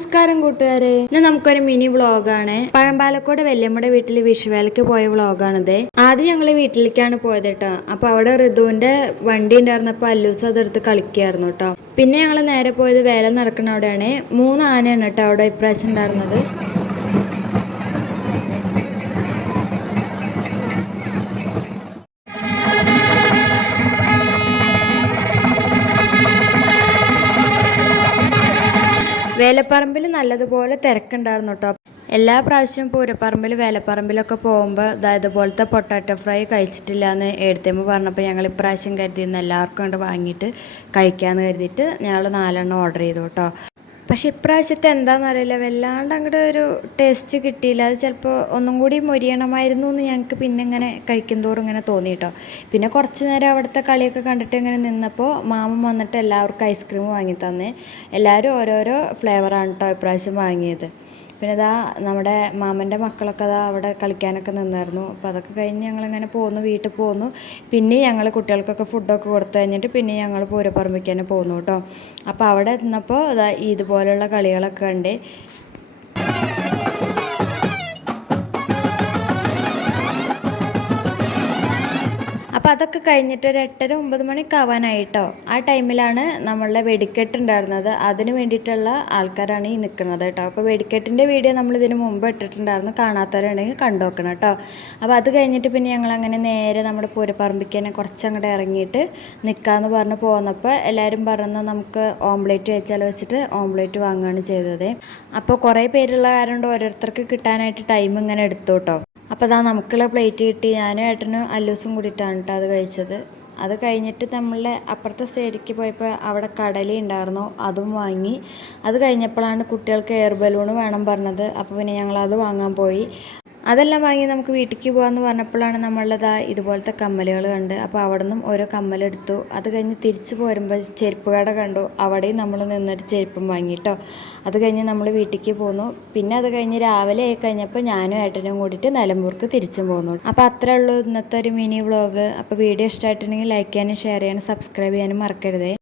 നമസ്കാരം കൂട്ടുകാരെ, ഇന്ന് നമുക്കൊരു മിനി വ്ളോഗാണ്. പഴമ്പാലക്കോട് വല്യമ്മയുടെ വീട്ടിൽ വിഷുവേലയ്ക്ക് പോയ വ്ളോഗാണിത്. ആദ്യം ഞങ്ങള് വീട്ടിലേക്കാണ് പോയത് കേട്ടോ. അപ്പൊ അവിടെ ഋതുവിന്റെ വണ്ടി ഉണ്ടായിരുന്നപ്പോ അല്ലൂസ് അതെടുത്ത് കളിക്കായിരുന്നു കേട്ടോ. പിന്നെ ഞങ്ങൾ നേരെ പോയത് വേല നടക്കുന്ന അവിടെയാണ്. 3 ആനയാണ് കേട്ടോ അവിടെ ഇപ്രാവശ്യം ഉണ്ടായിരുന്നത്. വേലപ്പറമ്പിൽ നല്ലതുപോലെ തിരക്കുണ്ടായിരുന്നു കേട്ടോ. എല്ലാ പ്രാവശ്യവും പൂരപ്പറമ്പിൽ വേലപ്പറമ്പിലൊക്കെ പോകുമ്പോൾ ഇതുപോലത്തെ പൊട്ടാറ്റോ ഫ്രൈ കഴിച്ചിട്ടില്ല എന്ന് എടുത്തേമ്മ പറഞ്ഞപ്പോൾ ഞങ്ങൾ ഇപ്രാവശ്യം കരുതിയിരുന്ന എല്ലാവർക്കും കൊണ്ട് വാങ്ങിയിട്ട് കഴിക്കാമെന്ന് കരുതിയിട്ട് ഞങ്ങൾ 4 ഓർഡർ ചെയ്തു കേട്ടോ. പക്ഷെ ഇപ്രാവശ്യത്തെ എന്താണെന്നറിയില്ല, വല്ലാണ്ട് അങ്ങോട്ട് ഒരു ടേസ്റ്റ് കിട്ടിയില്ല. അത് ചിലപ്പോൾ ഒന്നും കൂടി മൊരിയണമായിരുന്നു എന്ന് ഞങ്ങൾക്ക് പിന്നെ ഇങ്ങനെ കഴിക്കുന്തോറും ഇങ്ങനെ തോന്നി കേട്ടോ. പിന്നെ കുറച്ച് നേരം അവിടുത്തെ കളിയൊക്കെ കണ്ടിട്ട് ഇങ്ങനെ നിന്നപ്പോൾ മാമൻ വന്നിട്ട് എല്ലാവർക്കും ഐസ്ക്രീം വാങ്ങി തന്നെ. എല്ലാവരും ഓരോരോ ഫ്ലേവറാണ് കേട്ടോ ഇപ്രാവശ്യം വാങ്ങിയത്. പിന്നെ നമ്മുടെ മാമൻ്റെ മക്കളൊക്കെ അവിടെ കളിക്കാനൊക്കെ നിന്നായിരുന്നു. അപ്പോൾ അതൊക്കെ കഴിഞ്ഞ് ഞങ്ങളിങ്ങനെ വീട്ടിൽ പോന്നു. പിന്നെ ഞങ്ങൾ കുട്ടികൾക്കൊക്കെ ഫുഡൊക്കെ കൊടുത്തു കഴിഞ്ഞിട്ട് പിന്നെ ഞങ്ങൾ പൂരപ്പറമ്പിലേക്ക് തന്നെ പോന്നു കേട്ടോ. അപ്പോൾ അവിടെ എത്തുന്നപ്പോൾ ഇതുപോലെയുള്ള കളികളൊക്കെ ഉണ്ട്. അപ്പോൾ അതൊക്കെ കഴിഞ്ഞിട്ട് ഒരു 8:30-9 മണിയൊക്കെ ആവാനായിട്ടോ. ആ ടൈമിലാണ് നമ്മളുടെ വെടിക്കെട്ട് ഉണ്ടായിരുന്നത്. അതിന് വേണ്ടിയിട്ടുള്ള ആൾക്കാരാണ് ഈ നിൽക്കുന്നത് കേട്ടോ. അപ്പോൾ വെടിക്കെട്ടിൻ്റെ വീഡിയോ നമ്മൾ ഇതിന് മുമ്പ് ഇട്ടിട്ടുണ്ടായിരുന്നു. കാണാത്തവരുണ്ടെങ്കിൽ കണ്ടു നോക്കണം കേട്ടോ. അപ്പോൾ അത് കഴിഞ്ഞിട്ട് പിന്നെ ഞങ്ങളങ്ങനെ നേരെ നമ്മുടെ പൂരപ്പറമ്പിലേക്ക് തന്നെ കുറച്ചങ്ങോട്ട് ഇറങ്ങിയിട്ട് നിൽക്കാമെന്ന് പറഞ്ഞ് പോന്നപ്പോൾ എല്ലാവരും പറഞ്ഞു നമുക്ക് ഓംലേറ്റ് വെച്ചാൽ വെച്ചിട്ട് ഓംലേറ്റ് വാങ്ങുകയാണ് ചെയ്തത്. അപ്പോൾ കുറേ പേരുള്ള കാരണം ഓരോരുത്തർക്ക് കിട്ടാനായിട്ട് ടൈം ഇങ്ങനെ എടുത്തു കേട്ടോ. അപ്പോൾ നമുക്കുള്ള പ്ലേറ്റ് കിട്ടി. ഞാനും ഏട്ടനും അല്ലൂസും കൂടിയിട്ടാണ് കേട്ടോ അത് കഴിച്ചത്. അത് കഴിഞ്ഞിട്ട് നമ്മളുടെ അപ്പുറത്തെ സൈഡിലേക്ക് പോയപ്പോൾ അവിടെ കടല ഉണ്ടായിരുന്നു, അതും വാങ്ങി. അത് കഴിഞ്ഞപ്പോഴാണ് കുട്ടികൾക്ക് എയർ ബലൂൺ വേണം പറഞ്ഞത്. അപ്പോൾ പിന്നെ ഞങ്ങളത് വാങ്ങാൻ പോയി. അതെല്ലാം വാങ്ങി നമുക്ക് വീട്ടിലേക്ക് പോകാമെന്ന് പറഞ്ഞപ്പോഴാണ് നമ്മളുടെ ഇതുപോലത്തെ കമ്മലുകൾ കണ്ട്. അപ്പോൾ അവിടെ നിന്നും ഓരോ കമ്മലെടുത്തു. അത് കഴിഞ്ഞ് തിരിച്ച് പോരുമ്പോൾ ചെരുപ്പ് കട കണ്ടു. അവിടെയും നമ്മൾ നിന്നിട്ട് ചെരുപ്പും വാങ്ങിയിട്ടോ. അത് കഴിഞ്ഞ് നമ്മൾ വീട്ടിലേക്ക് പോന്നു. പിന്നെ അത് കഴിഞ്ഞ് രാവിലെ ആയി കഴിഞ്ഞപ്പോൾ ഞാനും ഏട്ടനും കൂടിയിട്ട് നിലമ്പൂർക്ക് തിരിച്ചും പോന്നു. അപ്പോൾ അത്രേ ഉള്ളൂ ഇന്നത്തെ ഒരു മിനി വ്ളോഗ്. അപ്പോൾ വീഡിയോ ഇഷ്ടമായിട്ടുണ്ടെങ്കിൽ ലൈക്ക് ചെയ്യാനും ഷെയർ ചെയ്യാനും സബ്സ്ക്രൈബ് ചെയ്യാനും മറക്കരുതേ.